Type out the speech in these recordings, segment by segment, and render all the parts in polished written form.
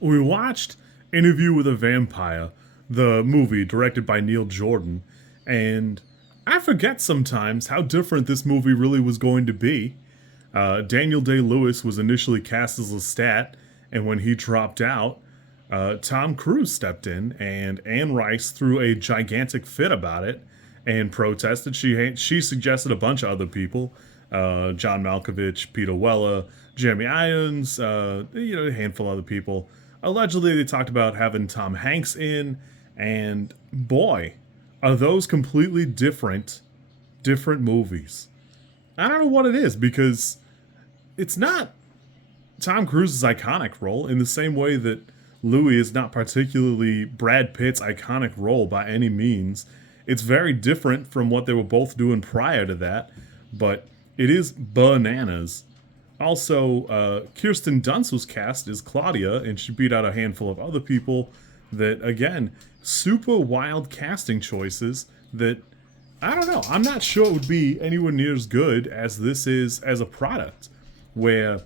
we watched Interview with a Vampire, the movie directed by Neil Jordan, and I forget sometimes how different this movie really was going to be. Daniel Day-Lewis was initially cast as Lestat, and when he dropped out, Tom Cruise stepped in, and Anne Rice threw a gigantic fit about it and protested. She suggested a bunch of other people, John Malkovich, Peter Weller, Jeremy Irons, a handful of other people. Allegedly, they talked about having Tom Hanks in, and boy, are those completely different movies. I don't know what it is because it's not Tom Cruise's iconic role in the same way that Louis is not particularly Brad Pitt's iconic role by any means. It's very different from what they were both doing prior to that, but it is bananas. Also, Kirsten Dunst was cast as Claudia, and she beat out a handful of other people that, again, super wild casting choices that, I don't know, I'm not sure it would be anywhere near as good as this is as a product, where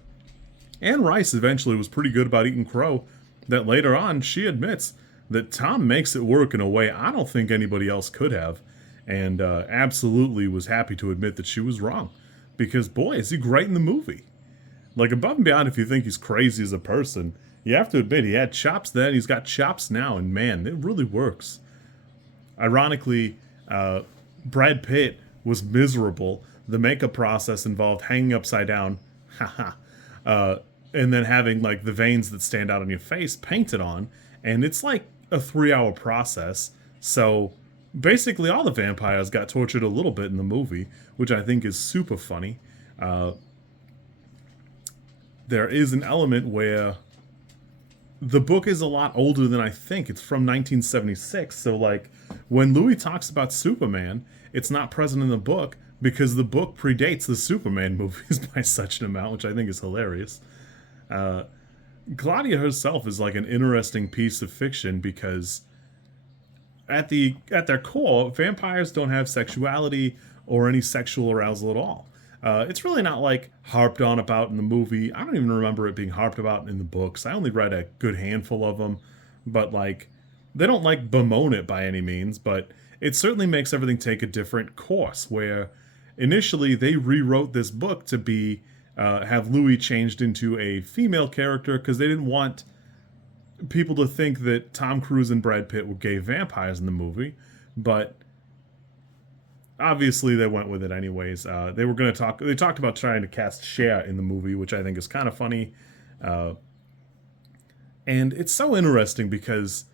Anne Rice eventually was pretty good about eating crow, that later on she admits that Tom makes it work in a way I don't think anybody else could have, and absolutely was happy to admit that she was wrong, because boy, is he great in the movie. Like, above and beyond if you think he's crazy as a person, you have to admit he had chops then, he's got chops now, and man, it really works. Ironically, Brad Pitt was miserable. The makeup process involved hanging upside down, haha, and then having like the veins that stand out on your face painted on, and it's like a 3-hour process. So basically all the vampires got tortured a little bit in the movie, which I think is super funny. There is an element where the book is a lot older than I think. It's from 1976. So like when Louis talks about Superman, it's not present in the book because the book predates the Superman movies by such an amount, which I think is hilarious. Claudia herself is like an interesting piece of fiction because at their core, vampires don't have sexuality or any sexual arousal at all. It's really not like harped on about in the movie. I don't even remember it being harped about in the books. I only read a good handful of them, but like they don't like bemoan it by any means, but it certainly makes everything take a different course where initially they rewrote this book to be have Louis changed into a female character because they didn't want people to think that Tom Cruise and Brad Pitt were gay vampires in the movie, but obviously they went with it anyways. They talked about trying to cast Cher in the movie, which I think is kind of funny. And it's so interesting because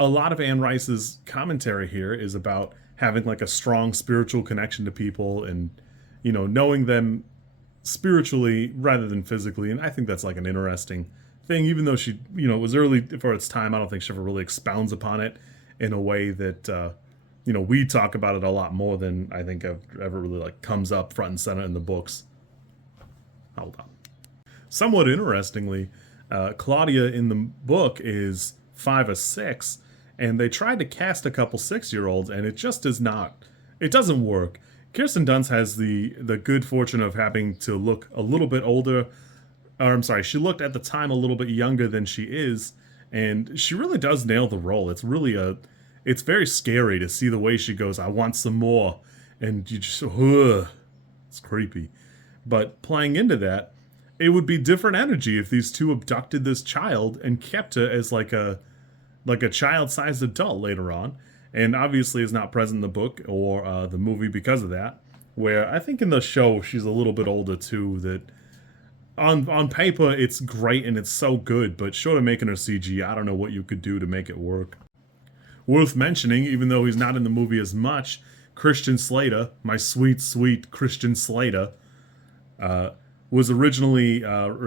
a lot of Anne Rice's commentary here is about having like a strong spiritual connection to people and, knowing them spiritually rather than physically. And I think that's like an interesting thing, even though she, it was early for its time. I don't think she ever really expounds upon it in a way that, we talk about it a lot more than I think ever really like comes up front and center in the books. Hold on. Somewhat interestingly, Claudia in the book is 5 or 6, and they tried to cast a couple 6-year-olds, and it just does not. It doesn't work. Kirsten Dunst has the good fortune of having to look a little bit older. Or I'm sorry, she looked at the time a little bit younger than she is, and she really does nail the role. It's very scary to see the way she goes, I want some more, and you just, it's creepy. But playing into that, it would be different energy if these two abducted this child and kept her as like a child-sized adult later on, and obviously is not present in the book or the movie because of that, where I think in the show she's a little bit older too, that on paper it's great and it's so good, but short of making her CG, I don't know what you could do to make it work. Worth mentioning, even though he's not in the movie as much, Christian Slater, my sweet, sweet Christian Slater, was originally,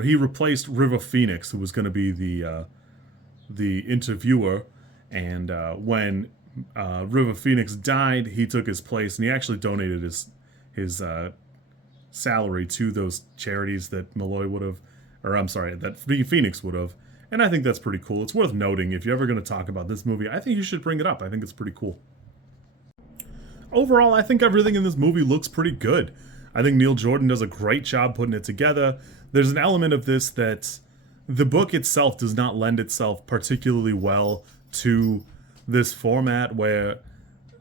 he replaced River Phoenix, who was going to be the interviewer, and when River Phoenix died, he took his place, and he actually donated his salary to those charities that Malloy would have, or I'm sorry, that Phoenix would have. And I think that's pretty cool. It's worth noting. If you're ever going to talk about this movie, I think you should bring it up. I think it's pretty cool. Overall, I think everything in this movie looks pretty good. I think Neil Jordan does a great job putting it together. There's an element of this that the book itself does not lend itself particularly well to this format where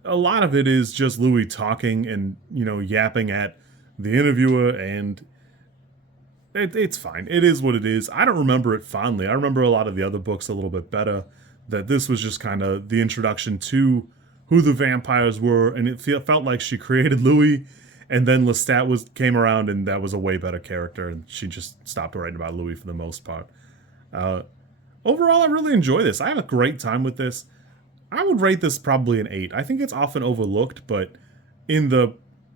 a lot of it is just Louis talking and, yapping at the interviewer, and it's fine. It is what it is. I don't remember it fondly. I remember a lot of the other books a little bit better, that this was just kind of the introduction to who the vampires were, and it felt like she created Louis, and then Lestat came around, and that was a way better character, and she just stopped writing about Louis for the most part. Overall, I really enjoy this. I have a great time with this. I would rate this probably an 8. I think it's often overlooked, but in the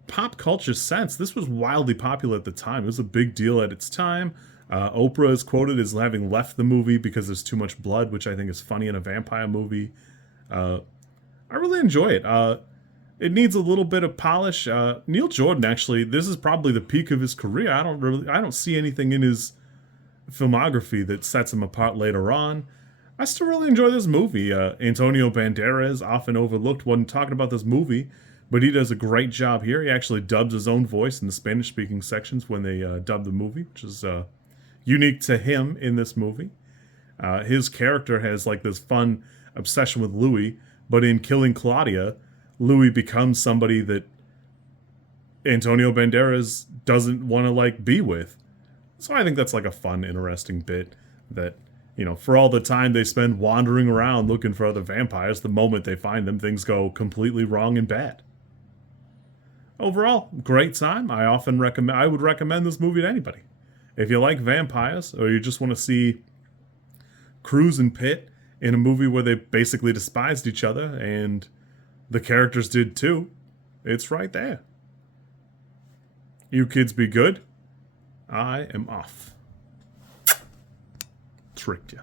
pop culture sense, this was wildly popular at the time. It was a big deal at its time. Oprah is quoted as having left the movie because there's too much blood, which I think is funny in a vampire movie. I really enjoy it. It needs a little bit of polish. Neil Jordan, actually, this is probably the peak of his career. I don't see anything in his filmography that sets him apart later on. I still really enjoy this movie. Antonio Banderas, often overlooked when talking about this movie, but he does a great job here. He actually dubs his own voice in the Spanish-speaking sections when they dub the movie, which is unique to him in this movie. His character has like this fun obsession with Louis, but in killing Claudia, Louis becomes somebody that Antonio Banderas doesn't want to be with. So I think that's like a fun, interesting bit that, for all the time they spend wandering around looking for other vampires, the moment they find them, things go completely wrong and bad. Overall, great time. I would recommend this movie to anybody. If you like vampires, or you just want to see Cruz and Pitt in a movie where they basically despised each other, and the characters did too, it's right there. You kids be good. I am off. Tricked you.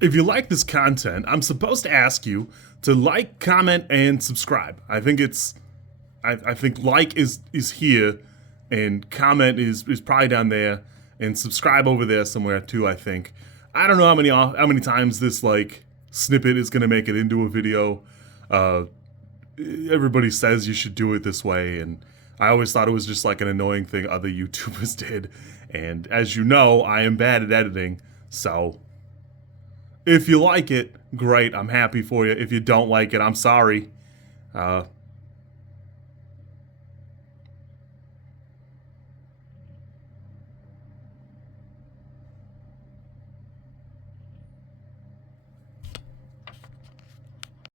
If you like this content, I'm supposed to ask you to like, comment, and subscribe. I think like is here, and comment is probably down there, and subscribe over there somewhere too. I think. I don't know how many times this snippet is gonna make it into a video. Everybody says you should do it this way, and I always thought it was just an annoying thing other YouTubers did. And as you know, I am bad at editing. So, if you like it, great, I'm happy for you. If you don't like it, I'm sorry.